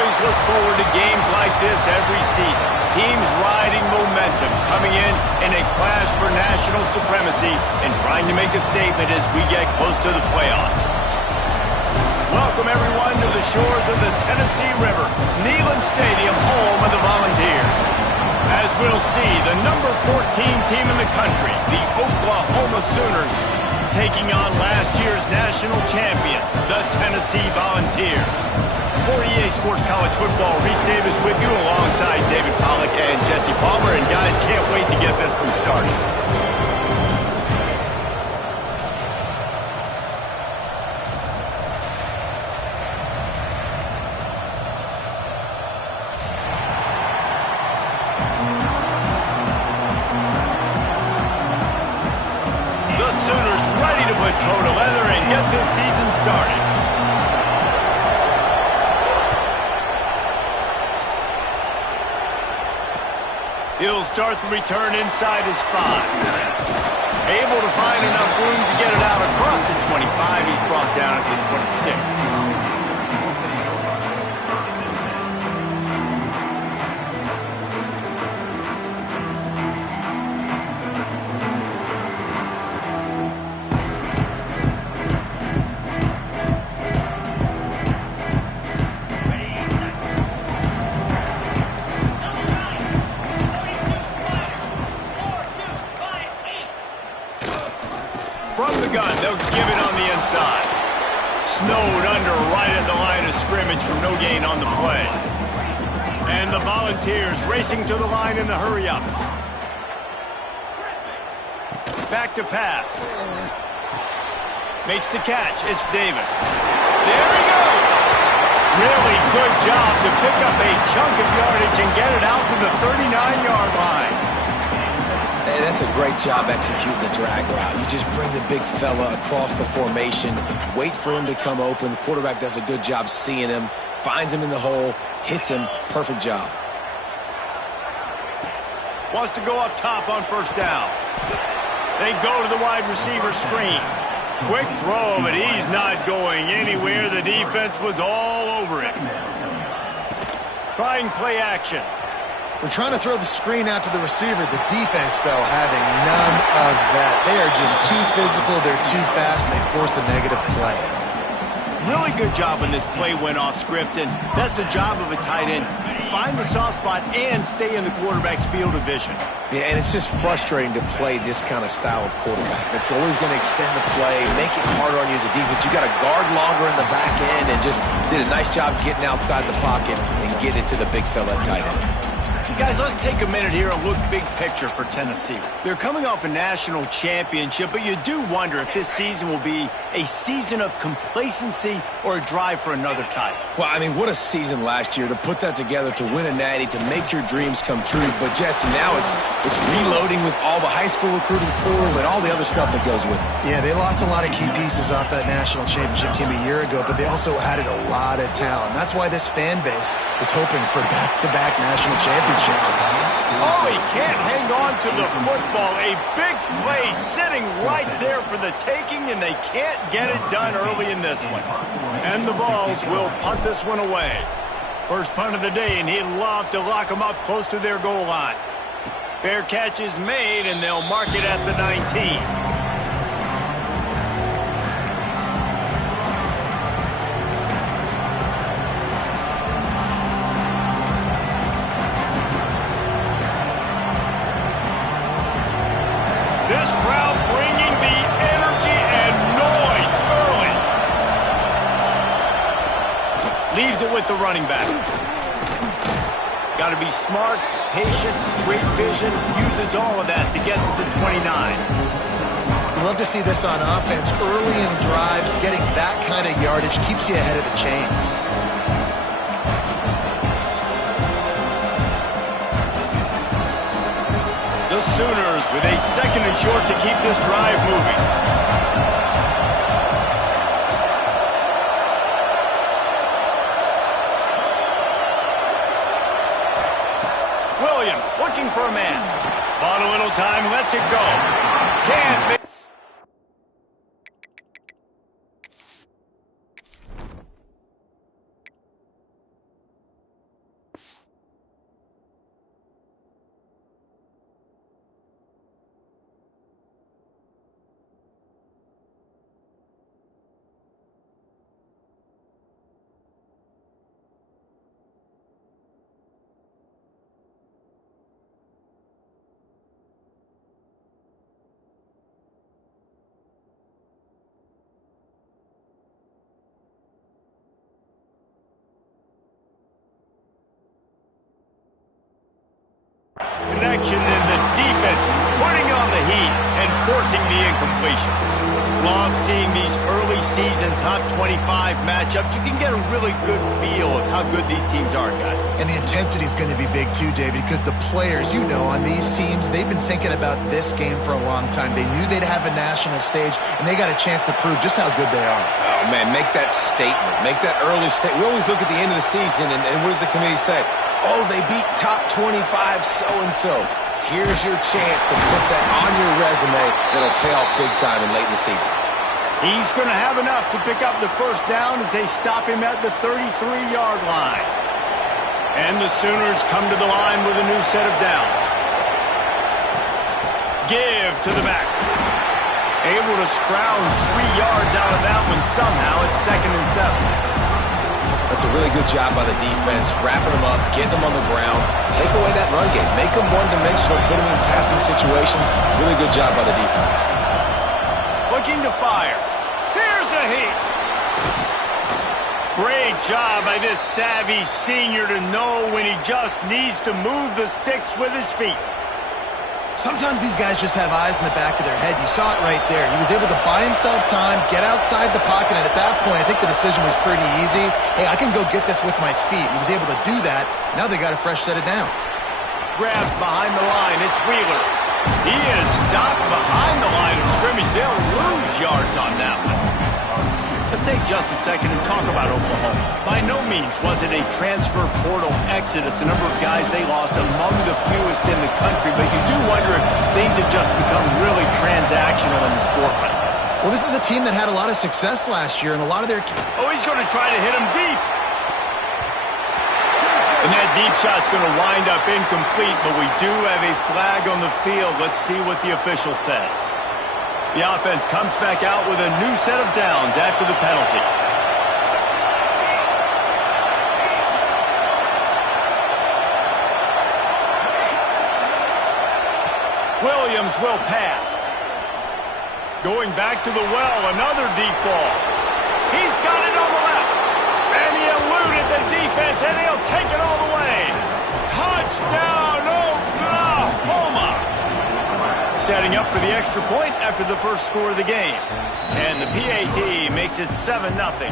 always look forward to games like this every season. Teams riding momentum, coming in a clash for national supremacy and trying to make a statement as we get close to the playoffs. Welcome everyone to the shores of the Tennessee River, Neyland Stadium, home of the Volunteers. As we'll see, the number 14 team in the country, the Oklahoma Sooners, taking on last year's national champion, the Tennessee Volunteers. For EA Sports College Football, Reese Davis with you alongside David Pollack and Jesse Palmer. And guys, can't wait to get this one started. The Sooners ready to put toe to leather and get this season started. He'll start the return inside his 5. Able to find enough room to get it out across the 25. He's brought down at the 26. From the gun, they'll give it on the inside. Snowed under right at the line of scrimmage for no gain on the play. And the Volunteers racing to the line in the hurry-up. Back to pass. Makes the catch. It's Davis. There he goes. Really good job to pick up a chunk of yardage and get it out to the 39-yard line. Hey, that's a great job executing the drag route. You just bring the big fella across the formation, wait for him to come open. The quarterback does a good job seeing him, finds him in the hole, hits him. Perfect job. Wants to go up top on first down. They go to the wide receiver screen. Quick throw, but he's not going anywhere. The defense was all over it. Trying play action. We're trying to throw the screen out to the receiver. The defense, though, having none of that. They are just too physical, they're too fast, and they force a negative play. Really good job when this play went off script, and that's the job of a tight end. Find the soft spot and stay in the quarterback's field of vision. Yeah, and it's just frustrating to play this kind of style of quarterback. That's always going to extend the play, make it harder on you as a defense. You got to guard longer in the back end, and just did a nice job getting outside the pocket and getting it to the big fella at tight end. Guys, let's take a minute here and look big picture for Tennessee. They're coming off a national championship, but you do wonder if this season will be a season of complacency or a drive for another title. Well, I mean, what a season last year to put that together, to win a natty, to make your dreams come true. But, Jesse, now it's reloading with all the high school recruiting pool and all the other stuff that goes with it. Yeah, they lost a lot of key pieces off that national championship team a year ago, but they also added a lot of talent. That's why this fan base is hoping for back-to-back national championships. Oh, he can't hang on to the football. A big play sitting right there for the taking, and they can't get it done early in this one. And the Vols will punt this one away. First punt of the day, and he'd love to lock them up close to their goal line. Fair catch is made, and they'll mark it at the 19. This crowd bringing the energy and noise early. Leaves it with the running back. Got to be smart, patient, great vision. Uses all of that to get to the 29. You love to see this on offense. Early in drives, getting that kind of yardage keeps you ahead of the chains. The Sooners with a second and short to keep this drive moving. Williams looking for a man. Bought a little time, lets it go. Can't make. protection and the defense putting on the heat and forcing the incompletion. Love seeing these early season top 25 matchups. You can get a really good feel of how good these teams are, guys. And the intensity is going to be big too, David, because the players, you know, on these teams, they've been thinking about this game for a long time. They knew they'd have a national stage, and they got a chance to prove just how good they are. Oh, man, make that statement. Make that early statement. We always look at the end of the season, and what does the committee say? Oh, they beat top 25 so-and-so. Here's your chance to put that on your resume that'll pay off big time in late in the season. He's going to have enough to pick up the first down as they stop him at the 33-yard line. And the Sooners come to the line with a new set of downs. Give to the back. Able to scrounge 3 yards out of that one somehow. It's 2nd and 7. That's a really good job by the defense, wrapping them up, getting them on the ground, take away that run game, make them one-dimensional, put them in passing situations. Really good job by the defense. Looking to fire. Here's a heat. Great job by this savvy senior to know when he just needs to move the sticks with his feet. Sometimes these guys just have eyes in the back of their head. You saw it right there. He was able to buy himself time, get outside the pocket, and at that point, I think the decision was pretty easy. Hey, I can go get this with my feet. He was able to do that. Now they got a fresh set of downs. Grabbed behind the line. It's Wheeler. He is stopped behind the line of scrimmage. They'll lose yards on that one. Let's take just a second and talk about Oklahoma. By no means was it a transfer portal exodus, the number of guys they lost among the fewest in the country, but you do wonder if things have just become really transactional in the sport right now. Well, this is a team that had a lot of success last year, and a lot of their... Oh, he's going to try to hit him deep. And that deep shot's going to wind up incomplete, but we do have a flag on the field. Let's see what the official says. The offense comes back out with a new set of downs after the penalty. Williams will pass. Going back to the well, another deep ball. He's got it on the left. And he eluded the defense, and he'll take it all the way. Touchdown, Oklahoma! Setting up for the extra point after the first score of the game. And the PAT makes it 7-0.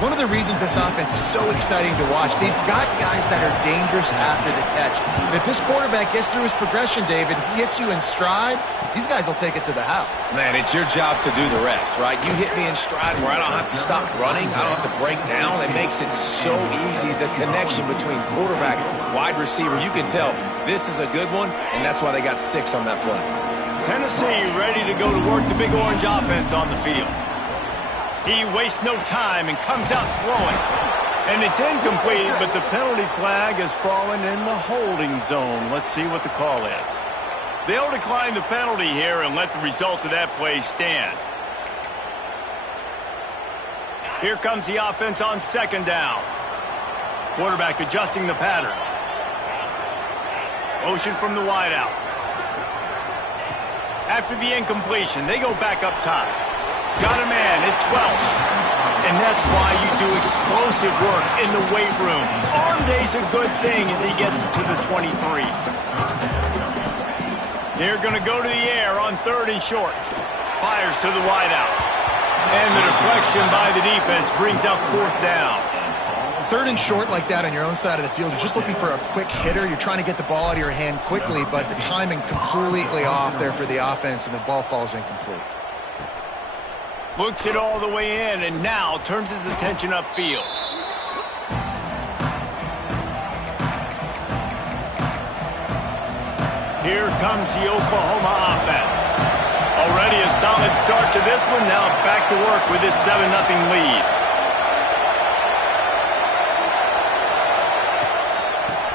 One of the reasons this offense is so exciting to watch, they've got guys that are dangerous after the catch. And if this quarterback gets through his progression, David, he hits you in stride, these guys will take it to the house. Man, it's your job to do the rest, right? You hit me in stride where I don't have to stop running, I don't have to break down. It makes it so easy, the connection between quarterback, wide receiver. You can tell this is a good one, and that's why they got 6 on that play. Tennessee ready to go to work the Big Orange offense on the field. He wastes no time and comes out throwing. And it's incomplete, but the penalty flag has fallen in the holding zone. Let's see what the call is. They'll decline the penalty here and let the result of that play stand. Here comes the offense on 2nd down. Quarterback adjusting the pattern. Motion from the wideout. After the incompletion, they go back up top. Got a man, it's Welch. And that's why you do explosive work in the weight room. Arm day's a good thing as he gets to the 23. They're going to go to the air on 3rd and short. Fires to the wideout. And the deflection by the defense brings up 4th down. 3rd and short like that on your own side of the field, you're just looking for a quick hitter. You're trying to get the ball out of your hand quickly, but the timing completely off there for the offense, and the ball falls incomplete. Looks it all the way in, and now turns his attention upfield. Here comes the Oklahoma offense. Already a solid start to this one. Now back to work with this 7-0 lead.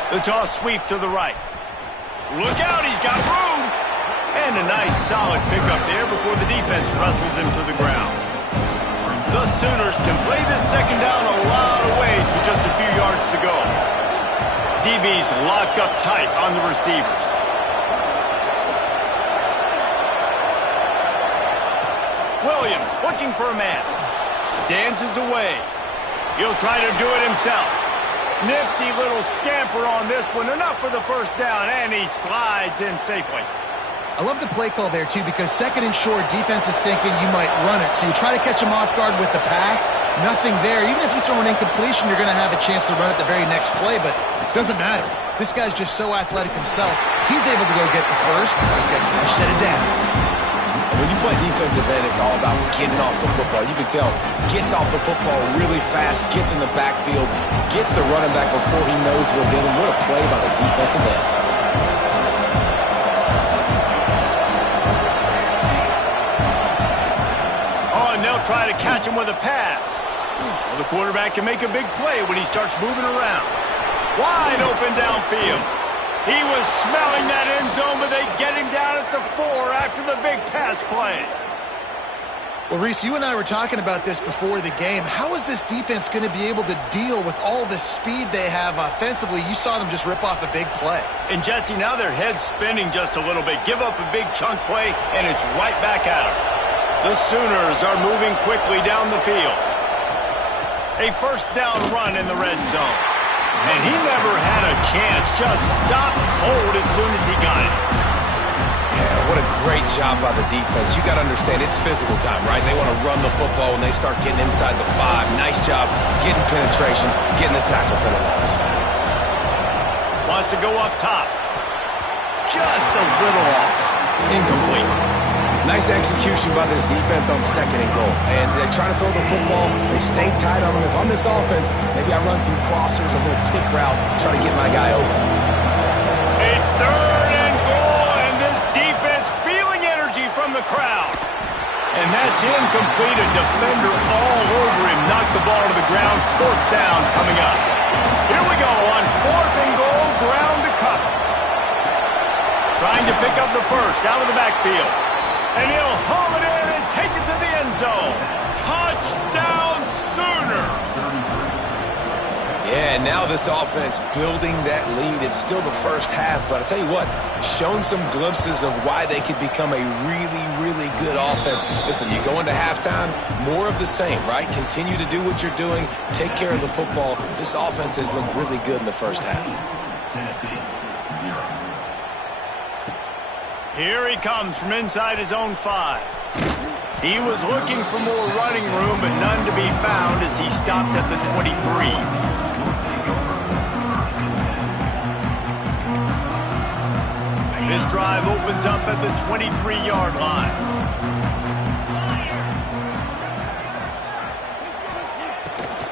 The toss sweep to the right. Look out, he's got room. And a nice solid pickup there before the defense wrestles him to the ground. The Sooners can play this 2nd down a lot of ways with just a few yards to go. DB's locked up tight on the receivers. Williams looking for a man. Dances away. He'll try to do it himself. Nifty little scamper on this one. Enough for the first down, and he slides in safely. I love the play call there, too, because second and short, defense is thinking you might run it. So you try to catch him off guard with the pass. Nothing there. Even if you throw an incompletion, you're going to have a chance to run it the very next play, but it doesn't matter. This guy's just so athletic himself. He's able to go get the first. He's got a fresh set of downs. When you play defensive end, it's all about getting off the football. You can tell, gets off the football really fast, gets in the backfield, gets the running back before he knows what hit him. What a play by the defensive end. Oh, and they'll try to catch him with a pass. Well, the quarterback can make a big play when he starts moving around. Wide open downfield. He was smelling that end zone, but they get him down at the 4 after the big pass play. Well, Reese, you and I were talking about this before the game. How is this defense going to be able to deal with all the speed they have offensively? You saw them just rip off a big play. And, Jesse, now their head's spinning just a little bit. Give up a big chunk play, and it's right back at them. The Sooners are moving quickly down the field. A first down run in the red zone. And he never had a chance. Just stopped cold as soon as he got it. Yeah, what a great job by the defense. You got to understand, it's physical time, right? They want to run the football when they start getting inside the 5. Nice job getting penetration, getting the tackle for the loss. Wants to go up top. Just a little off. Incomplete. Nice execution by this defense on second and goal. And they try to throw the football. They stay tight on them. If I'm this offense, maybe I run some crossers, a little pick route, try to get my guy open. A third and goal, and this defense feeling energy from the crowd. And that's incomplete. A defender all over him. Knocked the ball to the ground. Fourth down coming up. Here we go on fourth and goal, ground to cover. Trying to pick up the first out of the backfield. And he'll haul it in and take it to the end zone. Touchdown, Sooners! Yeah, now this offense building that lead. It's still the first half, but I tell you what, shown some glimpses of why they could become a really, really good offense. Listen, you go into halftime, more of the same, right? Continue to do what you're doing, take care of the football. This offense has looked really good in the first half. Here he comes from inside his own 5. He was looking for more running room, but none to be found as he stopped at the 23. This drive opens up at the 23-yard line.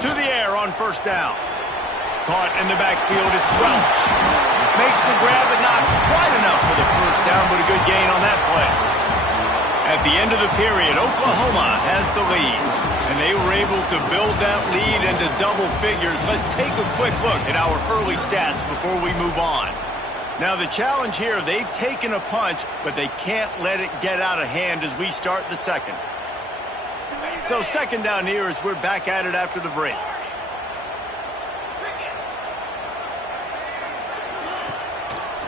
To the air on first down. Caught in the backfield, it's Welch. Makes the grab, but not quite enough for the first down, but a good gain on that play. At the end of the period, Oklahoma has the lead, and they were able to build that lead into double figures. Let's take a quick look at our early stats before we move on. Now, the challenge here, they've taken a punch, but they can't let it get out of hand as we start the second. So second down here as we're back at it after the break.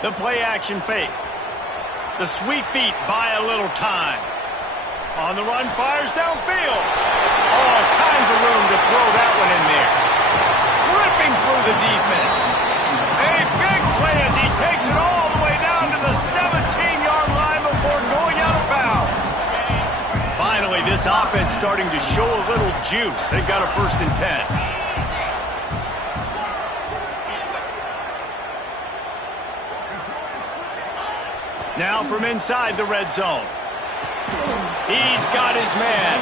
The play-action fake. The sweet feet buy a little time. On the run, fires downfield. All kinds of room to throw that one in there. Ripping through the defense. A big play as he takes it all the way down to the 17-yard line before going out of bounds. Finally, this offense starting to show a little juice. They've got a 1st and 10. Now from inside the red zone. He's got his man.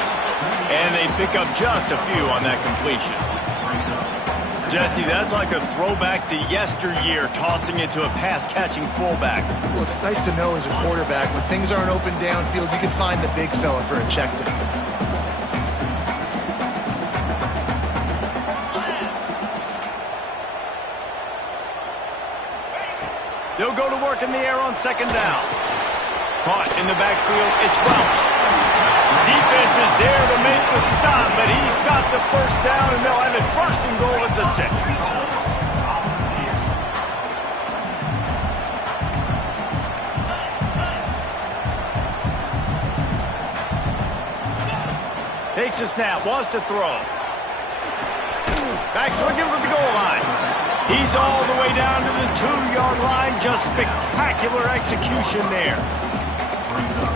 And they pick up just a few on that completion. Jesse, that's like a throwback to yesteryear, tossing it to a pass-catching fullback. Well, it's nice to know as a quarterback, when things aren't open downfield, you can find the big fella for a check down. They'll go to work in the air on second down. Caught in the backfield, it's Welch. Defense is there to make the stop, but he's got the first down, and they'll have it 1st and goal at the 6. Takes a snap, wants to throw. Back swinging for the goal line. He's all the way down to the 2-yard line. Just spectacular execution there.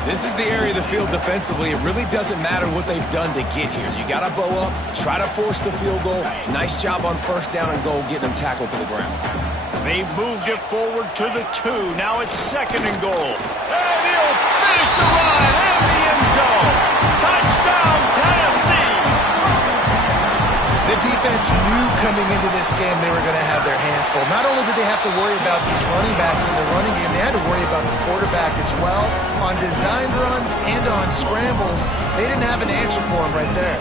This is the area of the field defensively. It really doesn't matter what they've done to get here. You got to bow up, try to force the field goal. Nice job on first down and goal, getting them tackled to the ground. They've moved it forward to the 2. Now it's 2nd and goal. And he'll finish the run in the end zone. Touchdown, Tennessee! The defense knew coming into this game they were going to have their hands full. Not only did they have to worry about these running backs in the running game, they had to worry about the quarterback as well. On designed runs and on scrambles, they didn't have an answer for him right there.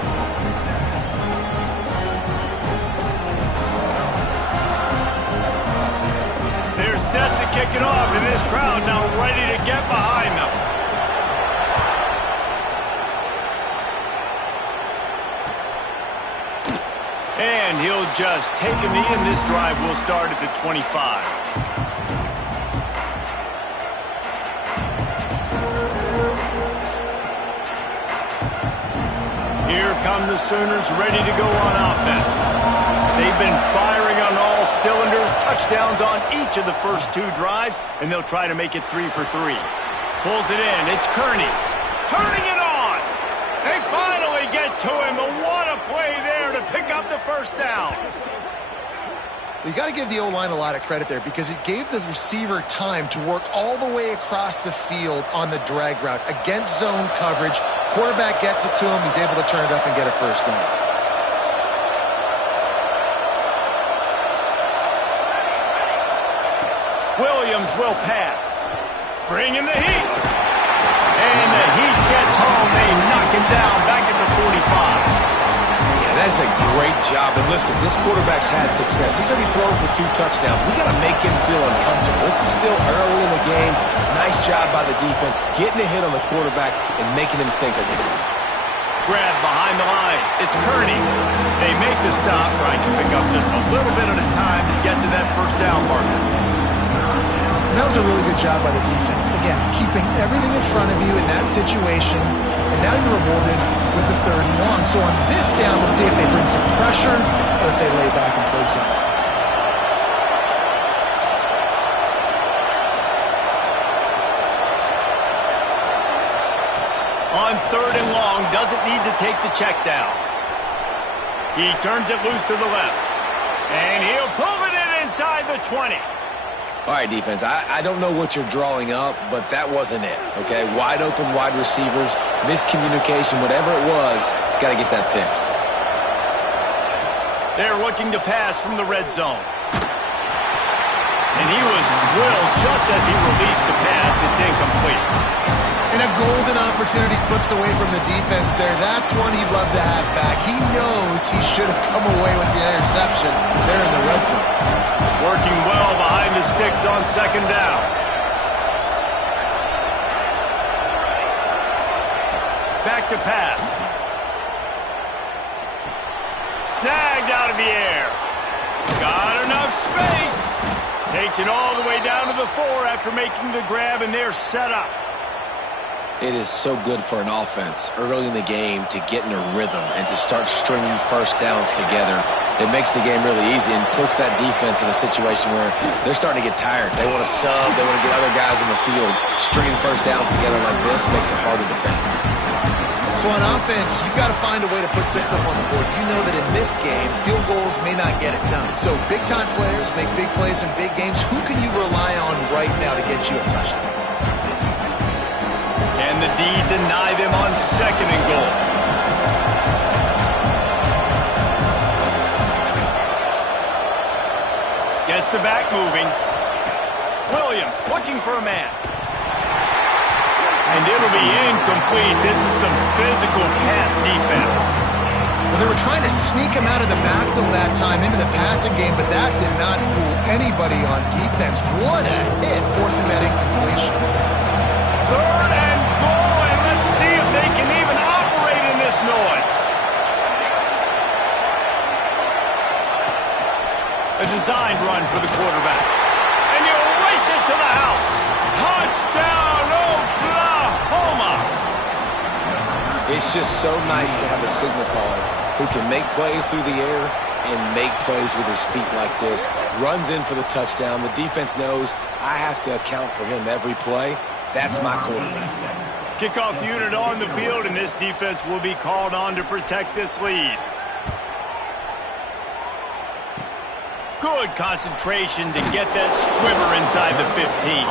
They're set to kick it off, and this crowd now ready to get behind them. And he'll just take a knee, and this drive will start at the 25. Here come the Sooners ready to go on offense. They've been firing on all cylinders, touchdowns on each of the first 2 drives, and they'll try to make it 3 for 3. Pulls it in. It's Kearney. Turning it on. They finally get to him, but what a play there to pick up the first down. You got to give the O-line a lot of credit there because it gave the receiver time to work all the way across the field on the drag route against zone coverage. Quarterback gets it to him. He's able to turn it up and get a first down. Williams will pass. Bringing the heat. And the heat gets home. They knock him down back at the 45. Yeah, that's a great job. And listen, this quarterback's had success. He's already thrown for 2 touchdowns. We got to make him feel uncomfortable. This is still early in the game. Nice job by the defense, getting a hit on the quarterback and making him think again. Grab behind the line. It's Kearney. They make the stop, trying to pick up just a little bit at a time to get to that first down marker. And that was a really good job by the defense. Again, keeping everything in front of you in that situation, and now you're rewarded with the 3rd and long. So on this down, we'll see if they bring some pressure or if they lay back and play some. On 3rd and long, doesn't need to take the check down. He turns it loose to the left. And he'll pull it in inside the 20. All right, defense, I don't know what you're drawing up, but that wasn't it, okay? Wide open wide receivers, miscommunication, whatever it was, got to get that fixed. They're looking to pass from the red zone. And he was drilled just as he released the pass. It's incomplete. And a golden opportunity slips away from the defense there. That's one he'd love to have back. He knows he should have come away with the interception there in the red zone. Working well behind the sticks on 2nd down. Back to pass. Snagged out of the air. Got enough space. Takes it all the way down to the 4 after making the grab, and they're set up. It is so good for an offense early in the game to get in a rhythm and to start stringing first downs together. It makes the game really easy and puts that defense in a situation where they're starting to get tired. They want to sub. They want to get other guys in the field. Stringing first downs together like this makes it hard to defend. So on offense, you've got to find a way to put 6 up on the board. You know that in this game, field goals may not get it done. So big-time players make big plays in big games. Who can you rely on right now to get you a touchdown? Can the D deny them on 2nd and goal? Gets the back moving. Williams looking for a man. And it'll be incomplete. This is some physical pass defense. Well, they were trying to sneak him out of the backfield that time into the passing game, but that did not fool anybody on defense. What a hit, forcing that incompletion. 3rd and goal, and let's see if they can even operate in this noise. A designed run for the quarterback. And you race it to the house. Touchdown, Oklahoma! It's just so nice to have a signal caller who can make plays through the air and make plays with his feet like this. Runs in for the touchdown. The defense knows I have to account for him every play. That's my quarterback. Kickoff unit on the field, and this defense will be called on to protect this lead. Good concentration to get that squibber inside the 15.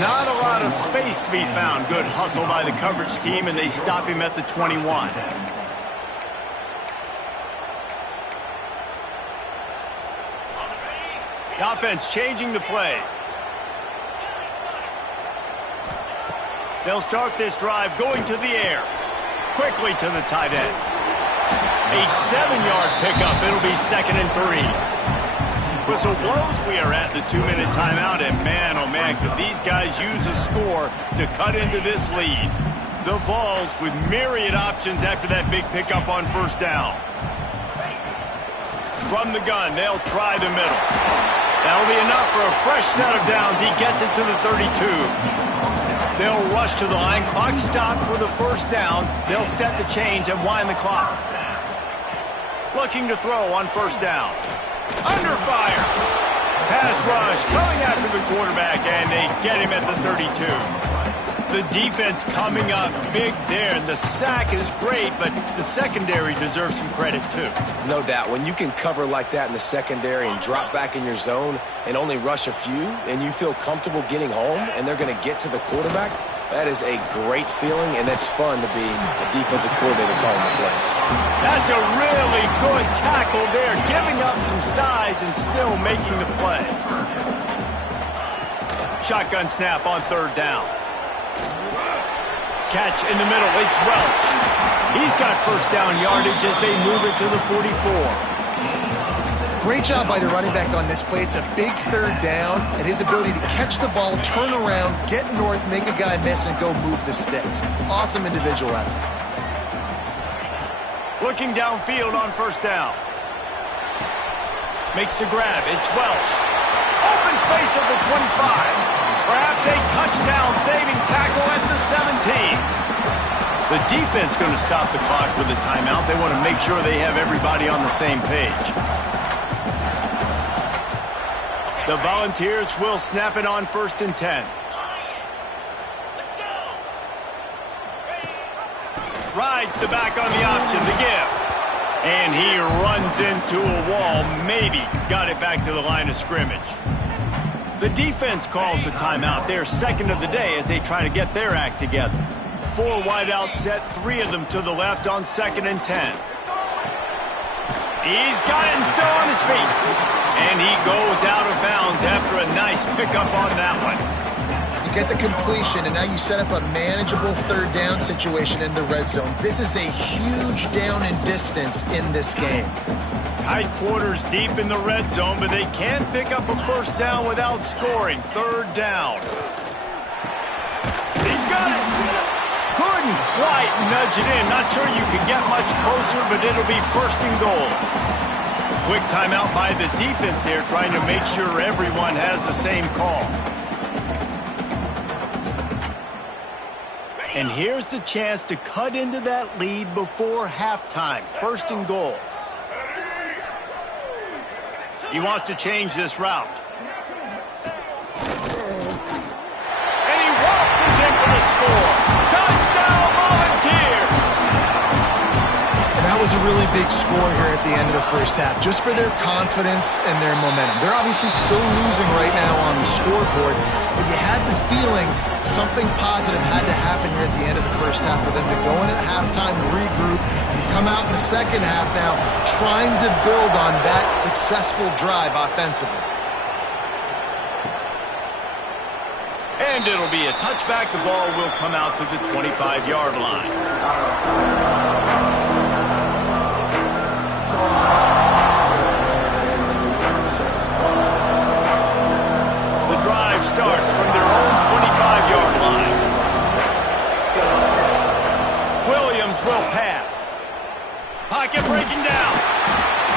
Not a lot of space to be found. Good hustle by the coverage team, and they stop him at the 21. The offense changing the play. They'll start this drive going to the air. Quickly to the tight end. A 7-yard pickup. It'll be 2nd and 3. Whistle blows. We are at the 2-minute timeout, and man, oh man, could these guys use a score to cut into this lead. The Vols with myriad options after that big pickup on 1st down. From the gun, they'll try the middle. That'll be enough for a fresh set of downs. He gets it to the 32. They'll rush to the line. Clock stopped for the 1st down. They'll set the chains and wind the clock. Looking to throw on 1st down. Under fire. Pass rush coming after the quarterback, and they get him at the 32. The defense coming up big there, and the sack is great, but the secondary deserves some credit too. No doubt. When you can cover like that in the secondary and drop back in your zone and only rush a few, and you feel comfortable getting home, and they're going to get to the quarterback, that is a great feeling, and that's fun to be a defensive coordinator calling the plays. That's a really good tackle there, giving up some size and still making the play. Shotgun snap on 3rd down. Catch in the middle, it's Welch. He's got 1st down yardage as they move it to the 44. Great job by the running back on this play. It's a big 3rd down, and his ability to catch the ball, turn around, get north, make a guy miss, and go move the sticks. Awesome individual effort. Looking downfield on 1st down. Makes the grab. It's Welch. Open space at the 25. Perhaps a touchdown-saving tackle at the 17. The defense going to stop the clock with a timeout. They want to make sure they have everybody on the same page. The Volunteers will snap it on 1st and 10. Rides the back on the option, the give. And he runs into a wall, maybe got it back to the line of scrimmage. The defense calls the timeout. They're 2nd of the day as they try to get their act together. 4 wideouts set, 3 of them to the left on 2nd and 10. He's got him still on his feet. And he goes out of bounds after a nice pickup on that one. You get the completion, and now you set up a manageable 3rd down situation in the red zone. This is a huge down in distance in this game. Tight quarters deep in the red zone, but they can't pick up a 1st down without scoring. 3rd down. He's got it. Couldn't quite nudge it in. Not sure you could get much closer, but it'll be 1st and goal. Quick timeout by the defense there, trying to make sure everyone has the same call. And here's the chance to cut into that lead before halftime. 1st and goal. He wants to change this route. And he waltzes in for the score. Touchdown, Volunteers! And that was a really big score here at the end of the 1st half, just for their confidence and their momentum. They're obviously still losing right now on the scoreboard, but you had the feeling something positive had to happen here at the end of the 1st half for them to go in at halftime, regroup, and come out in the 2nd half now trying to build on that successful drive offensively. And it'll be a touchback. The ball will come out to the 25-yard line. The drive starts from their own 25-yard line. Williams will pass. Pocket breaking down.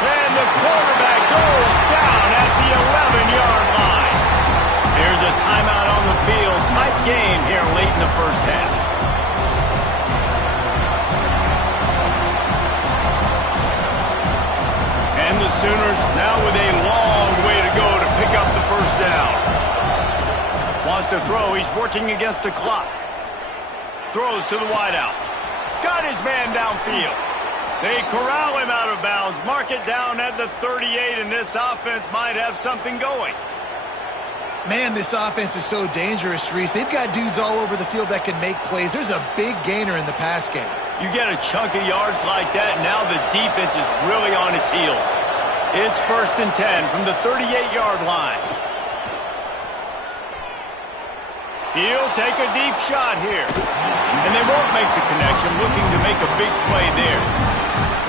And the quarterback goes down at the 11-yard line. Here's a timeout on the field. Tight game here late in the 1st half. And the to throw. He's working against the clock. Throws to the wideout. Got his man downfield. They corral him out of bounds. Mark it down at the 38, and this offense might have something going. Man, this offense is so dangerous, Reese. They've got dudes all over the field that can make plays. There's a big gainer in the pass game. You get a chunk of yards like that, now the defense is really on its heels. It's 1st and 10 from the 38-yard line. He'll take a deep shot here. And they won't make the connection, looking to make a big play there.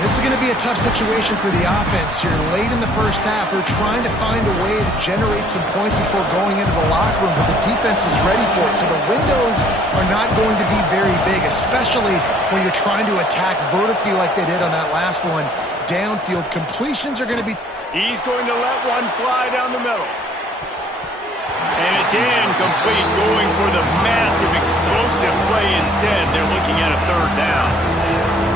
This is going to be a tough situation for the offense here. Late in the first half, they're trying to find a way to generate some points before going into the locker room, but the defense is ready for it. So the windows are not going to be very big, especially when you're trying to attack vertically like they did on that last one. Downfield completions are going to be... He's going to let one fly down the middle. And it's incomplete, going for the massive, explosive play instead. They're looking at a 3rd down.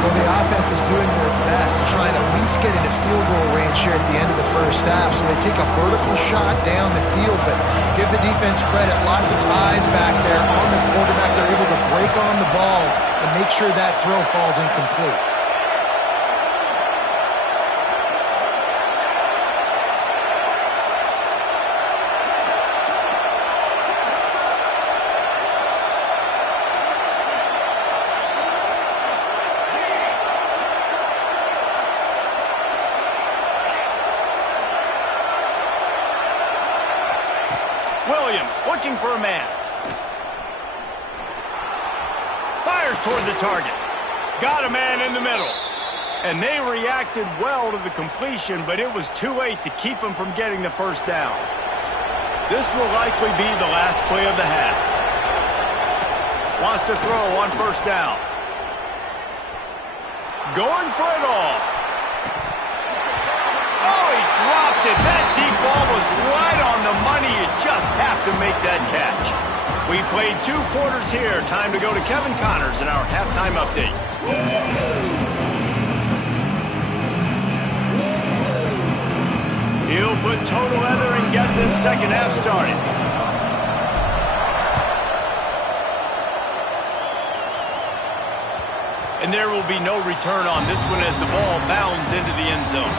Well, the offense is doing their best to try and at least get into field goal range here at the end of the first half. So they take a vertical shot down the field, but give the defense credit. Lots of eyes back there on the quarterback. They're able to break on the ball and make sure that throw falls incomplete. Williams looking for a man. Fires toward the target. Got a man in the middle. And they reacted well to the completion, but it was too late to keep them from getting the 1st down. This will likely be the last play of the half. Wants to throw on 1st down. Going for it all. Oh, he dropped it. That deep ball was right on the money. You just have to make that catch. We played 2 quarters here. Time to go to Kevin Connors in our halftime update. He'll put total leather and get this 2nd half started. And there will be no return on this one as the ball bounds into the end zone.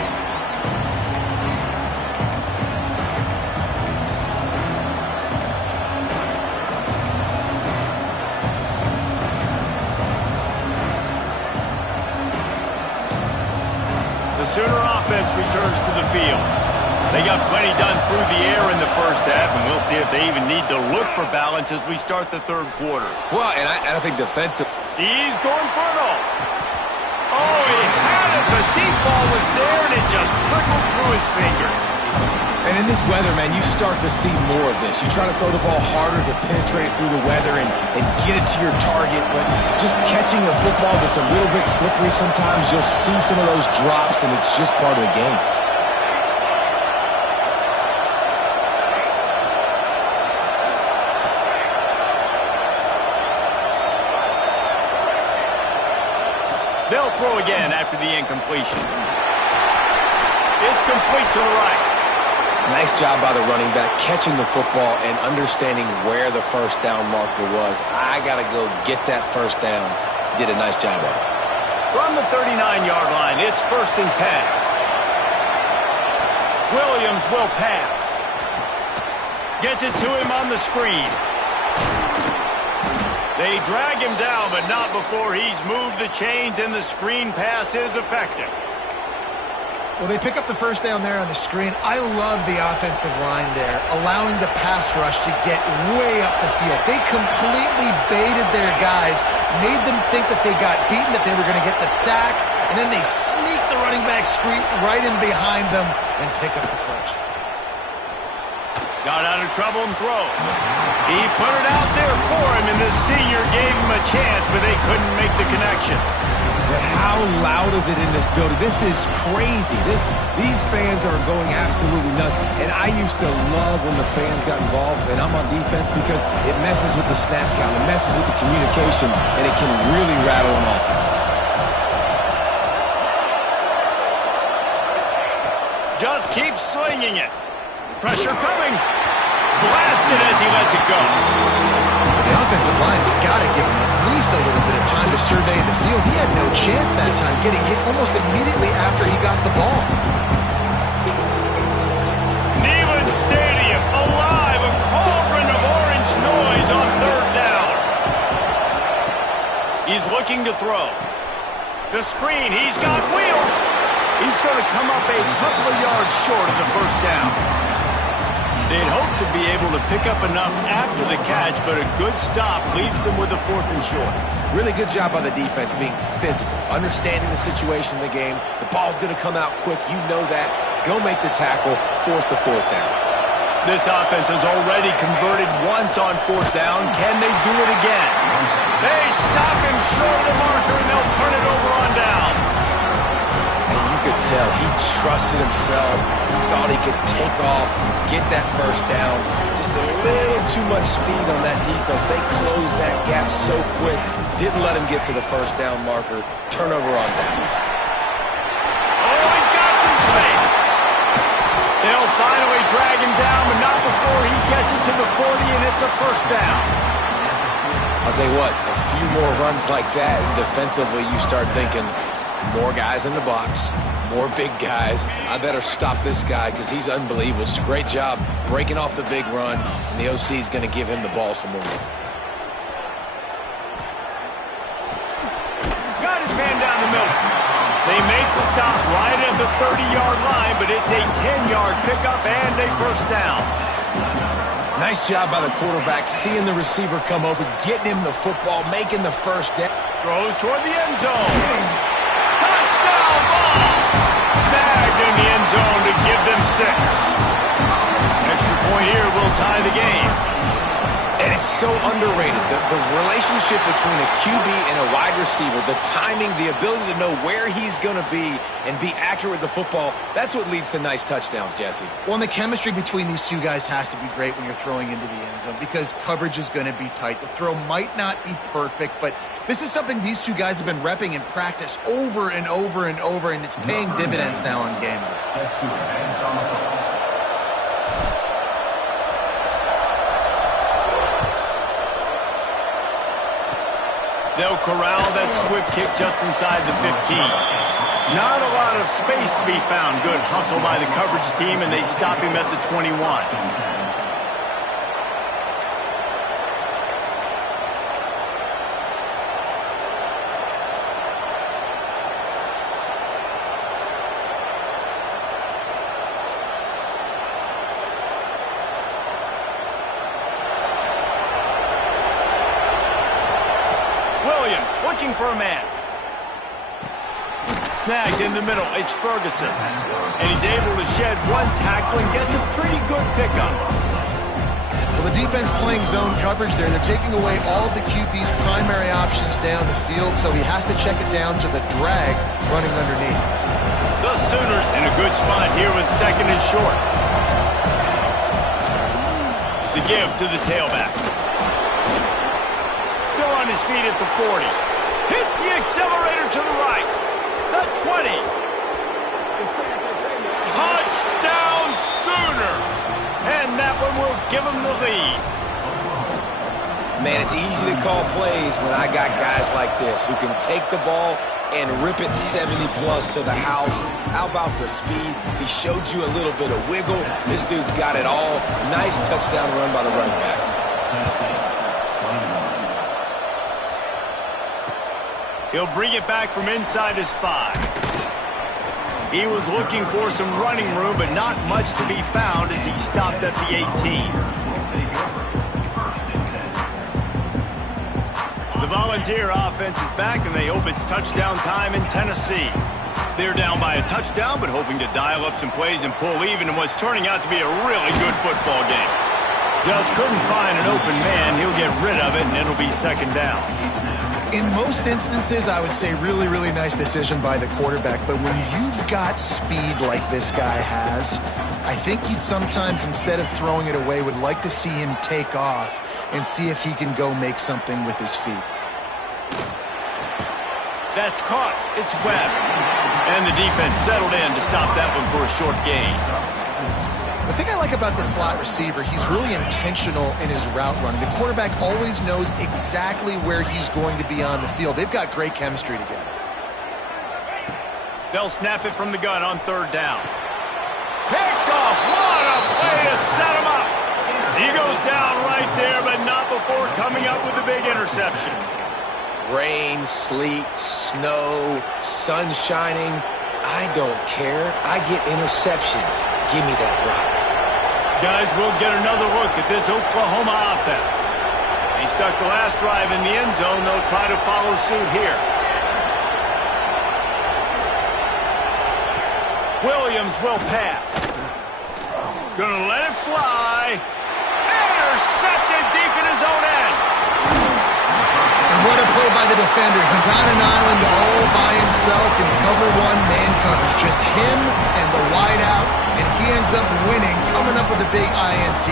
The Sooner offense returns to the field. They got plenty done through the air in the first half, and we'll see if they even need to look for balance as we start the 3rd quarter. Well, and I think defensive... He's going for it all. Oh, he had it. The deep ball was there, and it just trickled through his fingers. And in this weather, man, you start to see more of this. You try to throw the ball harder to penetrate through the weather and get it to your target, but just catching a football that's a little bit slippery sometimes, you'll see some of those drops, and it's just part of the game. They'll throw again after the incompletion. It's complete to the right. Nice job by the running back, catching the football and understanding where the 1st down marker was. I got to go get that 1st down. Did a nice job of it. From the 39-yard line, it's 1st and 10. Williams will pass. Gets it to him on the screen. They drag him down, but not before he's moved the chains, and the screen pass is effective. Well, they pick up the 1st down there on the screen. I love the offensive line there, allowing the pass rush to get way up the field. They completely baited their guys, made them think that they got beaten, that they were going to get the sack, and then they sneak the running back screen right in behind them and pick up the 1st. Got out of trouble and throws. He put it out there for him, and the senior gave him a chance, but they couldn't make the connection. But how loud is it in this building? This is crazy. These fans are going absolutely nuts. And I used to love when the fans got involved, and I'm on defense, because it messes with the snap count, it messes with the communication, and it can really rattle an offense. Just keep slinging it. Pressure coming. blasted as he lets it go. The offensive line has got to give him at least a little bit of time to survey the field. He had no chance that time, getting hit almost immediately after he got the ball. Neyland Stadium alive, a cauldron of orange noise on third down. He's looking to throw. The screen, he's got wheels. He's going to come up a couple of yards short of the first down. They'd hoped to be able to pick up enough after the catch, but a good stop leaves them with a 4th and short. Really good job by the defense being physical, understanding the situation in the game. The ball's going to come out quick. You know that. Go make the tackle, force the 4th down. This offense has already converted once on 4th down. Can they do it again? They stop him short of the marker, and they'll turn it over on downs. And you could tell he trusted himself. He thought he could take off, get that first down. Just a little too much speed on that defense. They closed that gap so quick. Didn't let him get to the first down marker. Turnover on downs. Oh, he's got some space. They'll finally drag him down, but not before he gets it to the 40, and it's a first down. I'll tell you what, a few more runs like that, and defensively you start thinking, more guys in the box, more big guys. I better stop this guy because he's unbelievable. Just a great job breaking off the big run, and the OC is going to give him the ball some more. Got his man down the middle. They make the stop right at the 30-yard line, but it's a 10-yard pickup and a first down. Nice job by the quarterback, seeing the receiver come open, getting him the football, making the first down. Throws toward the end zone. Touchdown ball! Snagged in the end zone to give them 6. Extra point here will tie the game. And it's so underrated. The relationship between a QB and a wide receiver, the timing, the ability to know where he's going to be and be accurate with the football, that's what leads to nice touchdowns, Jesse. Well, and the chemistry between these two guys has to be great when you're throwing into the end zone because coverage is going to be tight. The throw might not be perfect, but this is something these two guys have been repping in practice over and over and over, and it's paying dividends now on game day. They'll corral that squib kick just inside the 15. Not a lot of space to be found. Good hustle by the coverage team, and they stop him at the 21. Looking for a man. Snagged in the middle, it's Ferguson. And he's able to shed one tackle and gets a pretty good pickup. Well, the defense playing zone coverage there. They're taking away all of the QB's primary options down the field, so he has to check it down to the drag running underneath. The Sooners in a good spot here with 2nd and short. The give to the tailback. Still on his feet at the 40. Hits the accelerator to the right. The 20. Touchdown Sooners. And that one will give them the lead. Man, it's easy to call plays when I got guys like this who can take the ball and rip it 70-plus to the house. How about the speed? He showed you a little bit of wiggle. This dude's got it all. Nice touchdown run by the running back. He'll bring it back from inside his 5. He was looking for some running room, but not much to be found as he stopped at the 18. The Volunteer offense is back, and they hope it's touchdown time in Tennessee. They're down by a touchdown, but hoping to dial up some plays and pull even in what's turning out to be a really good football game. Just couldn't find an open man. He'll get rid of it, and it'll be 2nd down. In most instances, I would say really, really nice decision by the quarterback. But when you've got speed like this guy has, I think you'd sometimes, instead of throwing it away, would like to see him take off and see if he can go make something with his feet. That's caught. It's Webb. And the defense settled in to stop that one for a short gain. The thing I like about this slot receiver, he's really intentional in his route running. The quarterback always knows exactly where he's going to be on the field. They've got great chemistry together. They'll snap it from the gun on third down. Picked off. What a way to set him up. He goes down right there, but not before coming up with a big interception. Rain, sleet, snow, sun shining. I don't care. I get interceptions. Give me that rock. Guys, we'll get another look at this Oklahoma offense. They stuck the last drive in the end zone. They'll try to follow suit here. Williams will pass. Gonna let it fly. Intercepted deep in his own end. And what a play by the defender. He's on an island all by himself in cover one man coverage. Just him and the wideout, and he ends up winning, coming up with a big INT.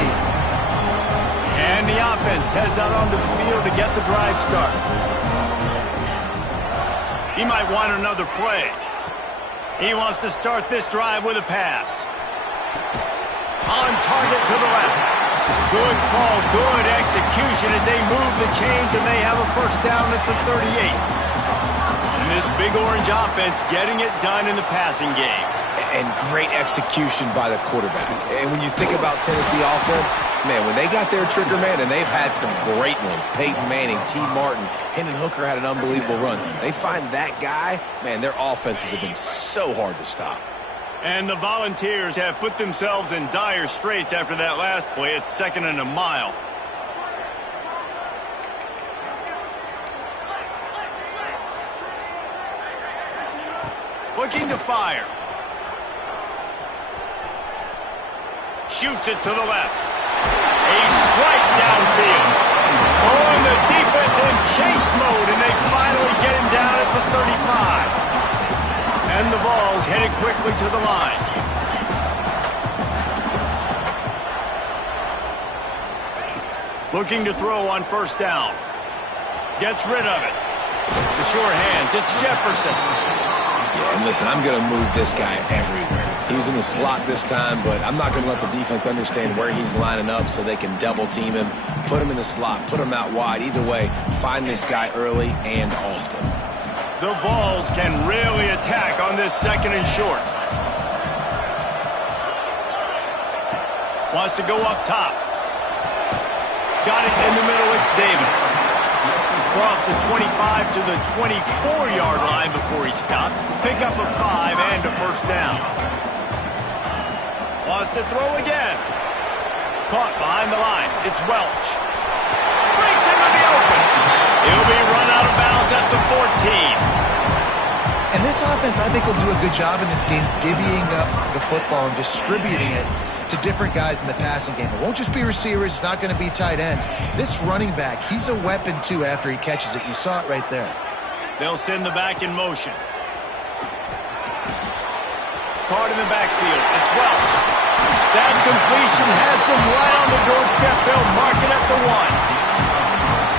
And the offense heads out onto the field to get the drive started. He might want another play. He wants to start this drive with a pass. On target to the left. Good call, good execution as they move the chains and they have a first down at the 38. And this big orange offense getting it done in the passing game. And great execution by the quarterback. And when you think about Tennessee offense, man, when they got their trigger man, and they've had some great ones. Peyton Manning, T. Martin, Hendon Hooker had an unbelievable run. They find that guy, man, their offenses have been so hard to stop. And the Volunteers have put themselves in dire straits after that last play. It's 2nd and a mile. Looking to fire. Shoots it to the left. A strike downfield. Oh, and the defense in chase mode, and they finally get him down at the 35. And the Vols headed quickly to the line. Looking to throw on first down. Gets rid of it. The sure hands. It's Jefferson. Yeah, and listen, I'm going to move this guy everywhere. He was in the slot this time, but I'm not going to let the defense understand where he's lining up so they can double team him, put him in the slot, put him out wide. Either way, find this guy early and often. The Vols can really attack on this 2nd and short. Wants to go up top. Got it in the middle. It's Davis. Across the 25 to the 24-yard line before he stopped. Pick up a 5 and a first down. Wants to throw again. Caught behind the line. It's Welch. Breaks into the open. He'll be run out of bounds at the 14. And this offense, I think, will do a good job in this game divvying up the football and distributing it to different guys in the passing game. It won't just be receivers. It's not going to be tight ends. This running back, he's a weapon, too, after he catches it. You saw it right there. They'll send the back in motion. Caught in the backfield. It's Welch. That completion has them right on the doorstep. They'll mark it at the 1.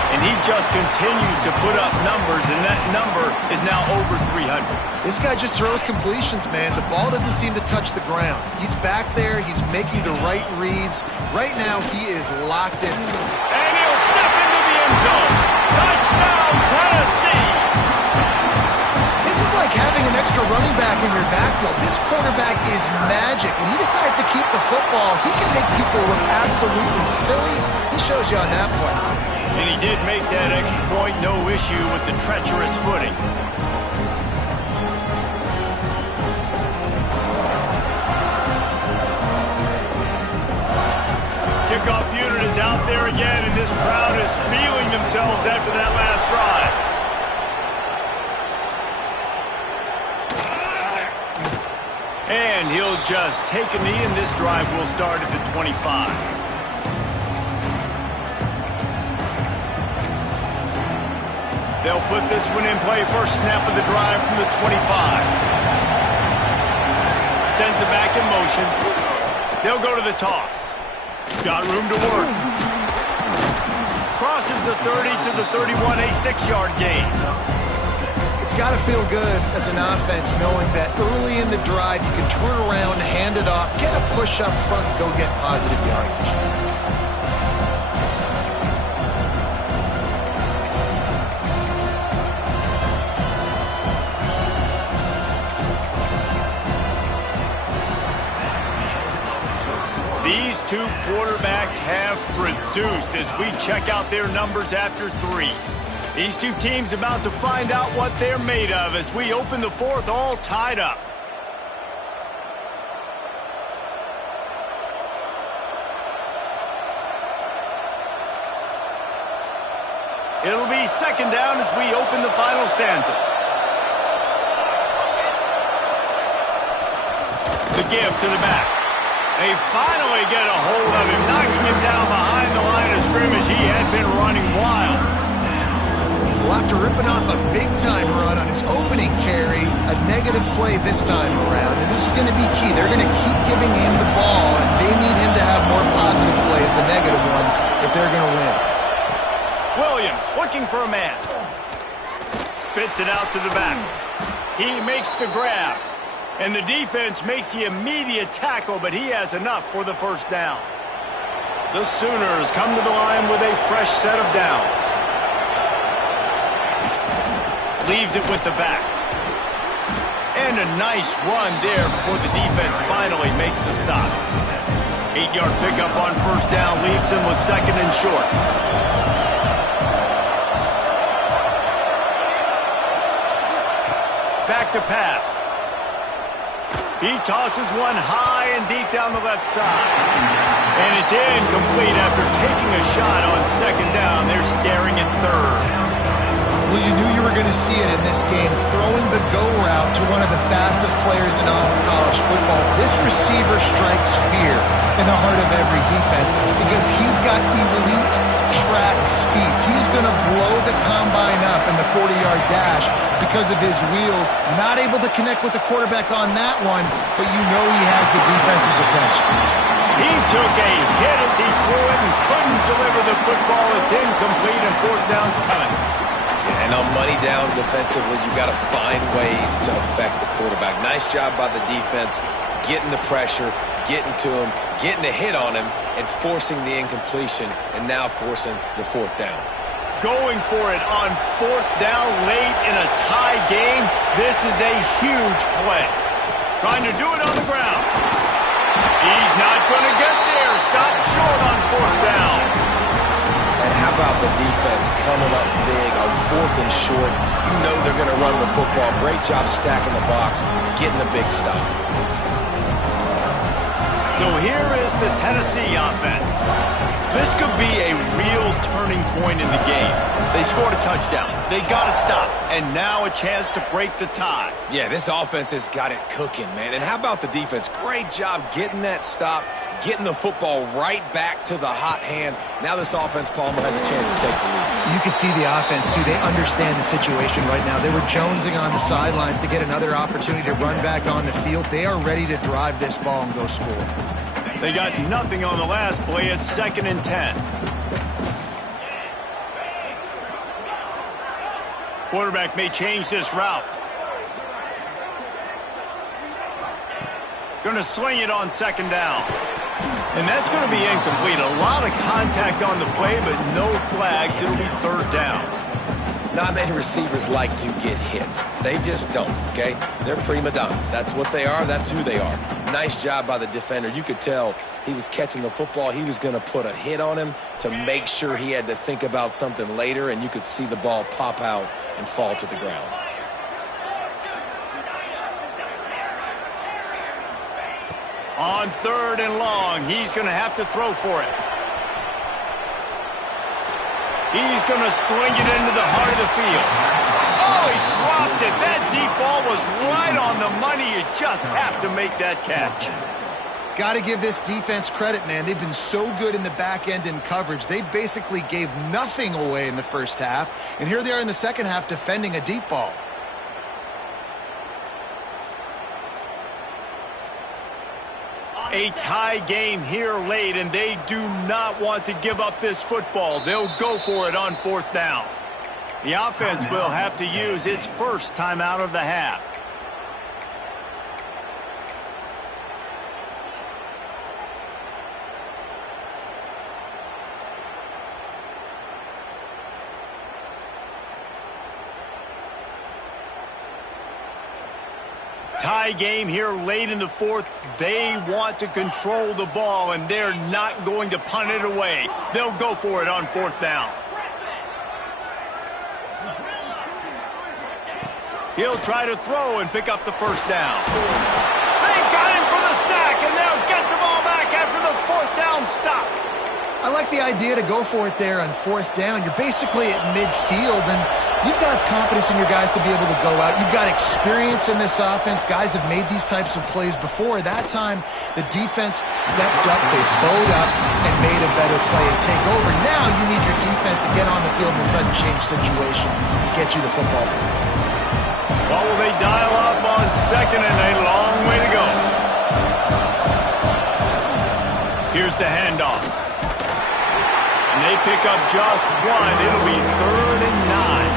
And he just continues to put up numbers, and that number is now over 300. This guy just throws completions, man. The ball doesn't seem to touch the ground. He's back there. He's making the right reads. Right now, he is locked in. And he'll step into the end zone. Touchdown, Tennessee! This is like having an extra running back in your backfield. This quarterback is magic. When he decides to keep the football, he can make people look absolutely silly. He shows you on that play. And he did make that extra point, no issue with the treacherous footing. Kickoff unit is out there again, and this crowd is feeling themselves after that last drive. And he'll just take a knee, and this drive will start at the 25. They'll put this one in play. First snap of the drive from the 25. Sends it back in motion. They'll go to the toss. Got room to work. Crosses the 30 to the 31, a 6-yard gain. It's got to feel good as an offense knowing that early in the drive you can turn around, hand it off, get a push up front, and go get positive yardage. These two quarterbacks have produced as we check out their numbers after 3. These two teams about to find out what they're made of as we open the fourth all tied up. It'll be second down as we open the final stanza. The give to the back. They finally get a hold of him, knocking him down behind the line of scrimmage. He had been running wild. Well, after ripping off a big-time run on his opening carry, a negative play this time around, and this is going to be key. They're going to keep giving him the ball, and they need him to have more positive plays than negative ones if they're going to win. Williams looking for a man. Spits it out to the back. He makes the grab. And the defense makes the immediate tackle, but he has enough for the first down. The Sooners come to the line with a fresh set of downs. Leaves it with the back. And a nice run there before the defense finally makes the stop. 8-yard pickup on first down leaves them with second and short. Back to pass. He tosses one high and deep down the left side. And it's incomplete after taking a shot on second down. They're staring at third. Well, you knew you were going to see it in this game, throwing the go route to one of the fastest players in all of college football. This receiver strikes fear in the heart of every defense because he's got elite track speed. He's going to blow the combine up in the 40-yard dash because of his wheels. Not able to connect with the quarterback on that one, but you know he has the defense's attention. He took a hit as he threw it and couldn't deliver the football. It's incomplete and fourth down's coming. And on money down defensively, you've got to find ways to affect the quarterback. Nice job by the defense, getting the pressure, getting to him, getting a hit on him, and forcing the incompletion, and now forcing the fourth down. Going for it on fourth down late in a tie game. This is a huge play. Trying to do it on the ground. He's not going to get there. Stop short on fourth down. And how about the defense coming up big on fourth and short? You know they're going to run the football. Great job stacking the box, getting the big stop. So here is the Tennessee offense. This could be a real turning point in the game. They scored a touchdown. They got to stop. And now a chance to break the tie. Yeah, this offense has got it cooking, man. And how about the defense? Great job getting that stop, getting the football right back to the hot hand. Now this offense, Palmer, has a chance to take the lead. You can see the offense, too. They understand the situation right now. They were jonesing on the sidelines to get another opportunity to run back on the field. They are ready to drive this ball and go score. They got nothing on the last play. It's 2nd and 10. Quarterback may change this route. Going to sling it on second down. And that's going to be incomplete. A lot of contact on the play, but no flags. It'll be third down. Not many receivers like to get hit. They just don't, okay? They're prima donnas. That's what they are. That's who they are. Nice job by the defender. You could tell he was catching the football. He was going to put a hit on him to make sure he had to think about something later, and you could see the ball pop out and fall to the ground. On third and long, he's going to have to throw for it. He's going to sling it into the heart of the field. Oh, he dropped it. That deep ball was right on the money. You just have to make that catch. Got to give this defense credit, man. They've been so good in the back end in coverage. They basically gave nothing away in the first half. And here they are in the second half defending a deep ball. A tie game here late, and they do not want to give up this football. They'll go for it on fourth down. The offense will have to use its first timeout of the half. Tie game here late in the fourth. They want to control the ball, and they're not going to punt it away. They'll go for it on fourth down. He'll try to throw and pick up the first down. They got him for the sack, and they'll get the ball back after the fourth down stop. I like the idea to go for it there on fourth down. You're basically at midfield, and you've got confidence in your guys to be able to go out. You've got experience in this offense. Guys have made these types of plays before. That time, the defense stepped up, they bowed up, and made a better play and take over. Now you need your defense to get on the field in a sudden change situation and get you the football back. What will they dial up on second and a long way to go? Here's the handoff. And they pick up just one. It'll be 3rd and 9.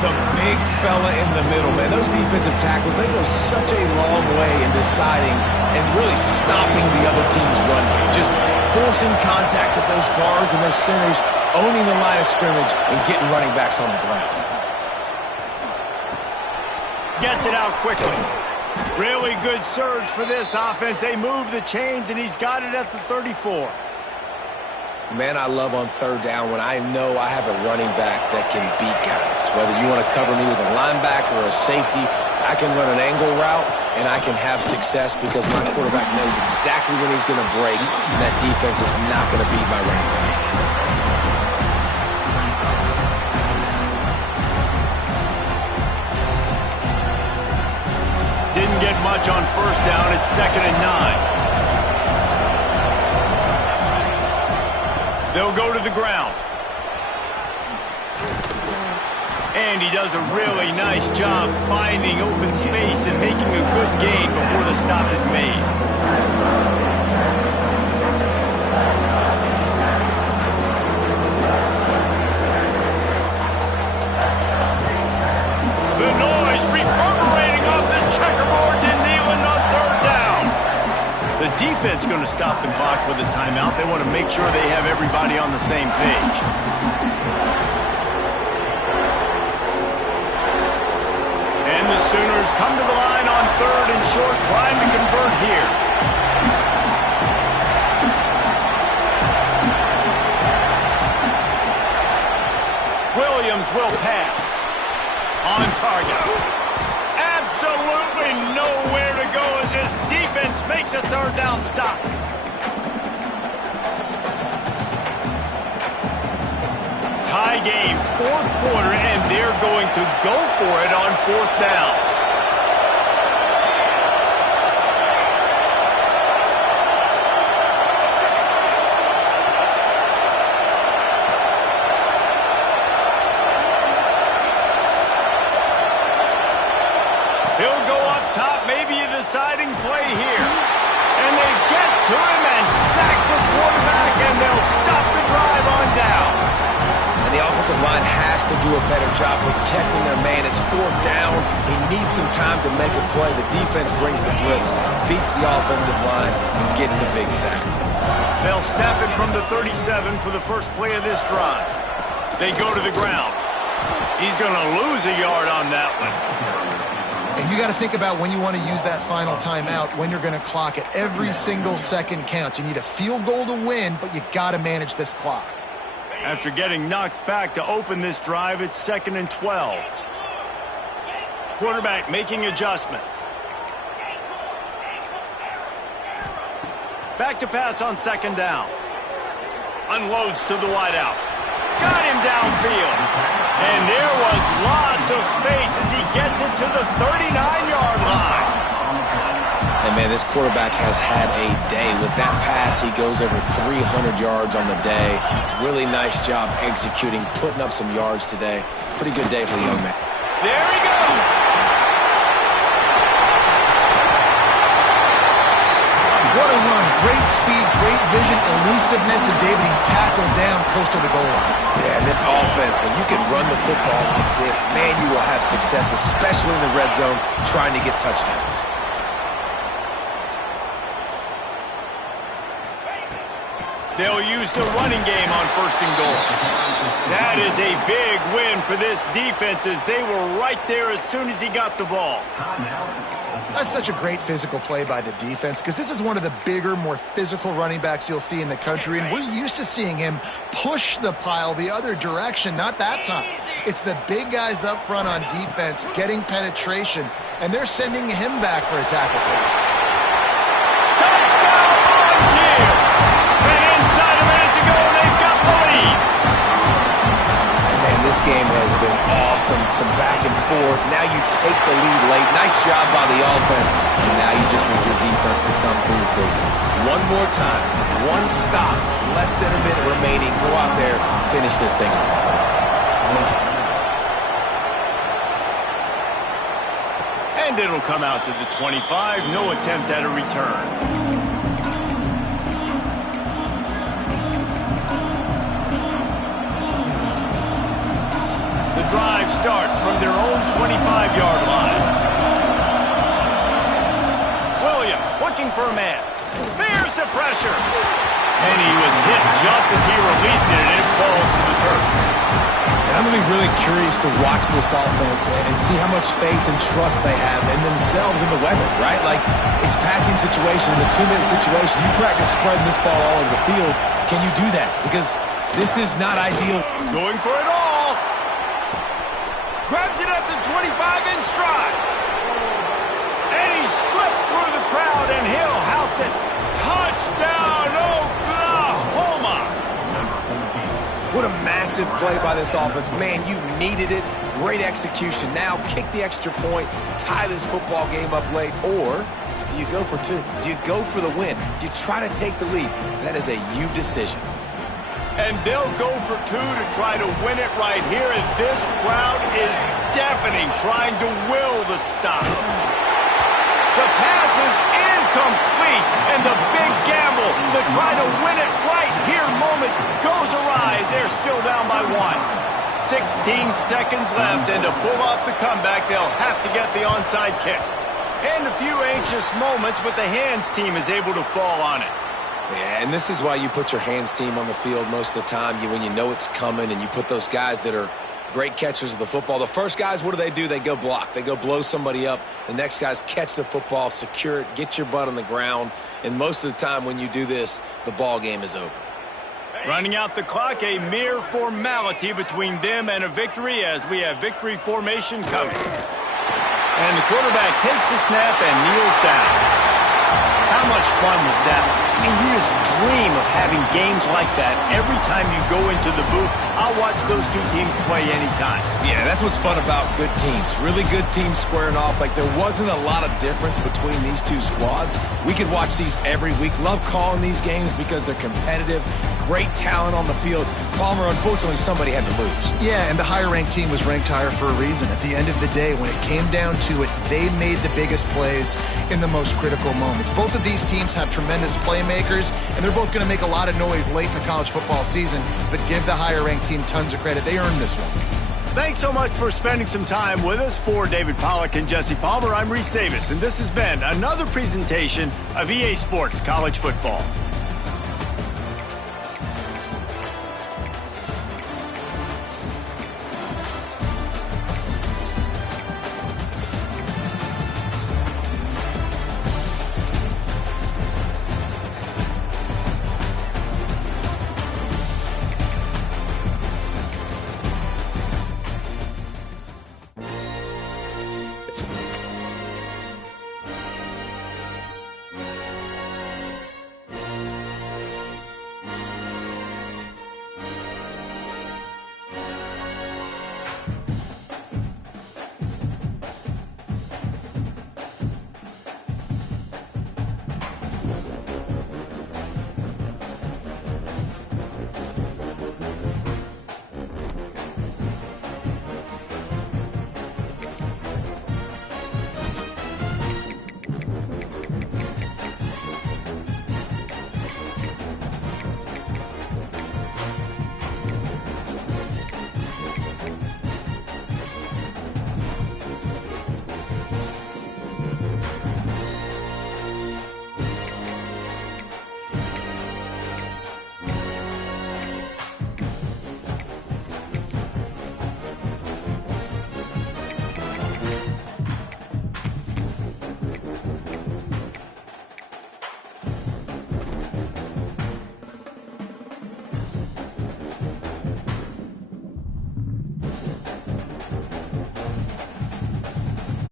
The big fella in the middle, man. Those defensive tackles, they go such a long way in deciding and really stopping the other team's run game. Just forcing contact with those guards and those centers, owning the line of scrimmage, and getting running backs on the ground. Gets it out quickly. Really good surge for this offense. They move the chains, and he's got it at the 34. Man, I love on third down when I know I have a running back that can beat guys. Whether you want to cover me with a linebacker or a safety, I can run an angle route, and I can have success because my quarterback knows exactly when he's going to break, and that defense is not going to beat my running back. Didn't get much on first down. It's 2nd and 9. They'll go to the ground. And he does a really nice job finding open space and making a good gain before the stop is made. The noise reverberating off the checkerboards in Neyland on third down. The defense going to stop the clock with a timeout. They want to make sure they have everybody on the same page. And the Sooners come to the line on 3rd and short, trying to convert here. Williams will pass. On target. Absolutely nowhere to go as this defense makes a third down stop. Tie game, 4th quarter, and they're going to go for it on 4th down. He'll go up top, maybe a deciding play here. And they get to him and sack the quarterback, and they'll stop the drive on downs. And the offensive line has to do a better job protecting their man. It's 4th down. He needs some time to make a play. The defense brings the blitz, beats the offensive line, and gets the big sack. They'll snap it from the 37 for the first play of this drive. They go to the ground. He's going to lose a yard on that one. And you got to think about when you want to use that final timeout, when you're going to clock it. Every single second counts. You need a field goal to win, but you got to manage this clock. After getting knocked back to open this drive, it's 2nd and 12. Quarterback making adjustments. Back to pass on 2nd down. Unloads to the wideout. Got him downfield. And there was lots of space as he gets it to the 39-yard line. And, man, this quarterback has had a day. With that pass, he goes over 300 yards on the day. Really nice job executing, putting up some yards today. Pretty good day for the young man. There he goes. What a run. Great speed, great vision, elusiveness, and David, he's tackled down close to the goal line. Yeah, and this offense, when you can run the football like this, man, you will have success, especially in the red zone, trying to get touchdowns. They'll use the running game on 1st and goal. That is a big win for this defense as they were right there as soon as he got the ball. That's such a great physical play by the defense because this is one of the bigger, more physical running backs you'll see in the country, and we're used to seeing him push the pile the other direction. Not that time. It's the big guys up front on defense getting penetration, and they're sending him back for a tackle for it. Touchdown, Volunteer! And inside a minute to go, they've got the lead. And man, this game has been awesome. Some back and forth. Now you take the lead late. Nice job by the offense. And now you just need your defense to come through for you. One more time. One stop. Less than a minute remaining. Go out there, finish this thing off. And it'll come out to the 25. No attempt at a return. The drive starts from their own 25-yard line. Williams looking for a man. There's the pressure. And he was hit just as he released it, and it falls to the turf. And I'm going to be really curious to watch this offense and see how much faith and trust they have in themselves and the weather, right? Like, it's passing situation, the 2-minute situation. You practice spreading this ball all over the field. Can you do that? Because this is not ideal. Going for it all. Grabs it at the 25 in stride. And he slipped through the crowd, and he'll house it. Touchdown, Oklahoma! What a massive play by this offense. Man, you needed it. Great execution. Now kick the extra point, tie this football game up late, or do you go for two? Do you go for the win? Do you try to take the lead? That is a you decision. And they'll go for two to try to win it right here, and this crowd is deafening, trying to will the stop. The pass is incomplete, and the big gamble to try to win it right here moment goes awry as they're still down by 1. 16 seconds left, and to pull off the comeback, they'll have to get the onside kick. And a few anxious moments, but the hands team is able to fall on it. Yeah, and this is why you put your hands team on the field most of the time. When you know it's coming, and you put those guys that are great catchers of the football. The first guys, what do? They go block. They go blow somebody up. The next guys catch the football, secure it, get your butt on the ground. And most of the time when you do this, the ball game is over. Running out the clock, a mere formality between them and a victory as we have victory formation coming. And the quarterback takes the snap and kneels down. How much fun was that? I mean, you just dream of having games like that every time you go into the booth. I'll watch those two teams play anytime. Yeah, that's what's fun about good teams. Really good teams squaring off. Like, there wasn't a lot of difference between these two squads. We could watch these every week. Love calling these games because they're competitive. Great talent on the field. Palmer, unfortunately, somebody had to lose. Yeah, and the higher-ranked team was ranked higher for a reason. At the end of the day, when it came down to it, they made the biggest plays in the most critical moments. Both of these teams have tremendous playmakers, and they're both going to make a lot of noise late in the college football season, but give the higher-ranked team tons of credit. They earned this one. Thanks so much for spending some time with us. For David Pollack and Jesse Palmer, I'm Reese Davis, and this has been another presentation of EA Sports College Football.